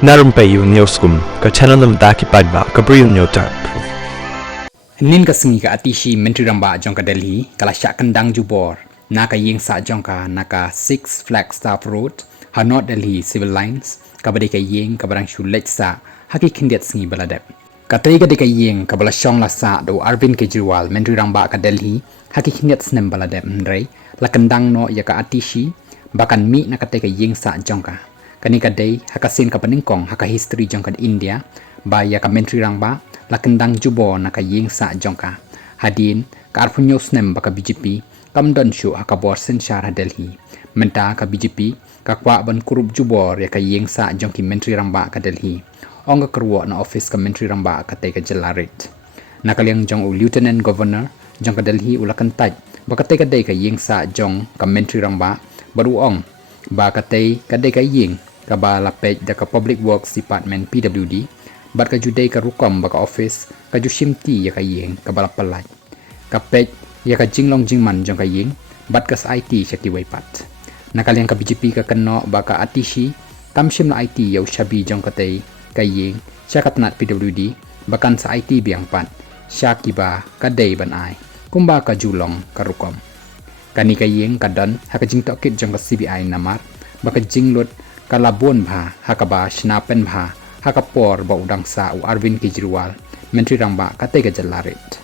Narum payu neoskum ka chananam daki padba ka briu neotarp. Nin ka sengi ka atishi menteri ramba jongka Delhi kala syak kendang jubor naka yeng sa jongka naka Six Flags Staff Road Hanot Delhi Civil Lines ka badai ka yeng ka barang shulech sa haki kindiat sengi baladep. Katay ka deka yeng ka bala syong la sa do Arvind Kejriwal menteri ramba ka Delhi haki kindiat senem baladep mndrei la kendang no ya ka atishi bakan mi na katay ka yeng sa jongka. Kani kadai hakasin ka paningkong haka history jongka India ba ya ka menteri ramba la kendang jubo na ka yeng sa jongka hadin ka arpunyo snem baka BJP kam don shu haka bor sensyar ha Delhi menta ka BJP ka kwa ban kurup jubor ya ka yeng sa jongki menteri ramba ka Delhi onga kerwo na office ka menteri ramba ka te ka jelarit na kaliang jong u lieutenant governor jongka Delhi ulakan taj baka te ka dai ka yeng sa jong ka menteri ramba baru ong ba ka te ka dai ka yeng ka ba la pej da ka public works department PWD bat ka judai ka rukom baka office ka jushimti ya ka yeng ka balap palaj ka pej ya ka jinglong jingman jong ka yeng bat ka sa IT syaki waipat nakaliang ka BJP ka keno baka atishi kamshim na IT yaw shabi jong ka tay ka yeng syakat nat PWD bakan sa IT biang pat syaki ba ka day ban ai kumba ka julong ka rukom kani ka yeng ka dan haka jingtokit jong ka CBI namar baka jinglot ka labon bha haka ba shnapen bha haka por ba udang sa u Arvind Kejriwal menteri ramba ka te ka jalarit